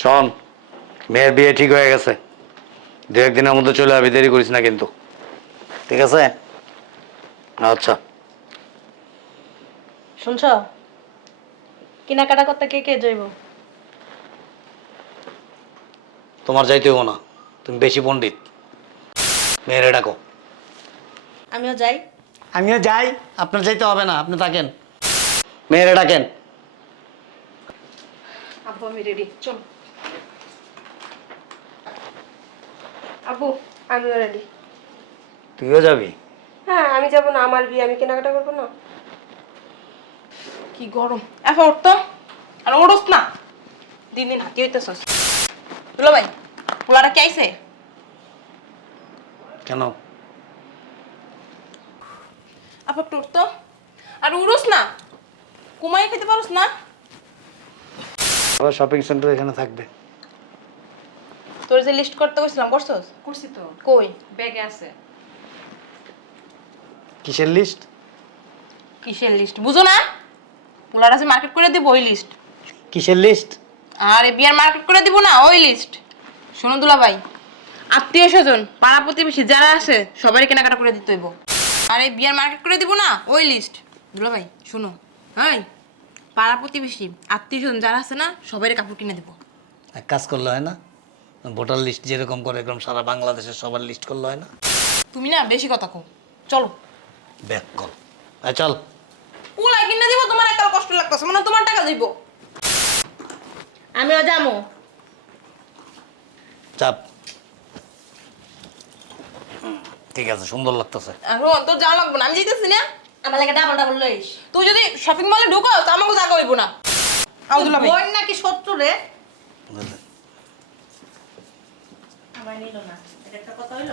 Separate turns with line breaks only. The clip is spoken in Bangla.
শোন মেয়ের বিয়ে ঠিক হয়ে গেছে। দু একদিনের মধ্যে চলে যাবি দেরি করিস না কিন্তু। ঠিক আছে? আচ্ছা।
শুনছ? কেনাকাটা করতে কে কে যাইব?
তোমার যাইতে হব না। তুমি বেশি পণ্ডিত। মেয়েরে ডাকো।
আমিও যাই।
আমিও যাই। আপনার যাইতে হবে না আপনি থাকেন। মেয়েরে ডাকেন।
আব্বু আমি রেডি চল। আব্বু আমিও রেডি
তুইও যাবি?
হ্যাঁ আমি যাব না আমার বিয়ে আমি কেনাকাটা করব না। কি গরম। এখন উঠতো আর ওড়স না। দিন দিন হাতি হইতেছস। দুলো ভাই কে আইছে?
কেন?
আপা উঠতো আর উড়স না। কুমাই খেতে পারোস না?
আবার শপিং সেন্টার এখানে থাকবে।
তোর যে লিস্ট করতে কইছিলাম করছস
করছি তো।
কই?
ব্যাগে আছে।
কিসের লিস্ট
কিসের লিস্ট বুঝো না? পোলাটা যে মার্কেট করে দিব ওই লিস্ট
কিসের লিস্ট
আর এই বিয়ার মার্কেট করে দিব না ওই লিস্ট শোনো দুলা ভাই। আত্মীয় স্বজন পাড়া প্রতিবেশী যারা আছে সবারই কেনাকাটা করে দিতে হইব। আর এই বিয়ার মার্কেট করে দিব না ওই লিস্ট দুলা ভাই শোনো। হাই পাড়া প্রতিবেশী আত্মীয় স্বজন যারা আছে না সবারই কাপড় কিনে দেবো।
এক কাজ করলে হয় না? ভোটার লিস্ট যেরকম করে এরকম সারা বাংলাদেশের সবার লিস্ট করলে হয় না?
তুমি না বেশি কথা কো চলো।
ব্যাক কর। আয় চল।
পুলাই কিনে দিব তোমার একটা কষ্ট লাগতেছে মানে তোমার টাকা দিব।
আমিও যাব।
চাপ। ঠিক আছে সুন্দর লাগতেছে।
এখন তোর যাওয়া লাগবো না? আমি যেতেছি না।
আমার লাগে ডাবল ডাবল লইস।
তুই যদি শপিং মলে ঢুকো তো আমাকে জায়গা হইব না। আউদুল্লাহ ভাই।
বোন নাকি শত্রু রে। আমার নিল না। এটা একটা কথা হইল?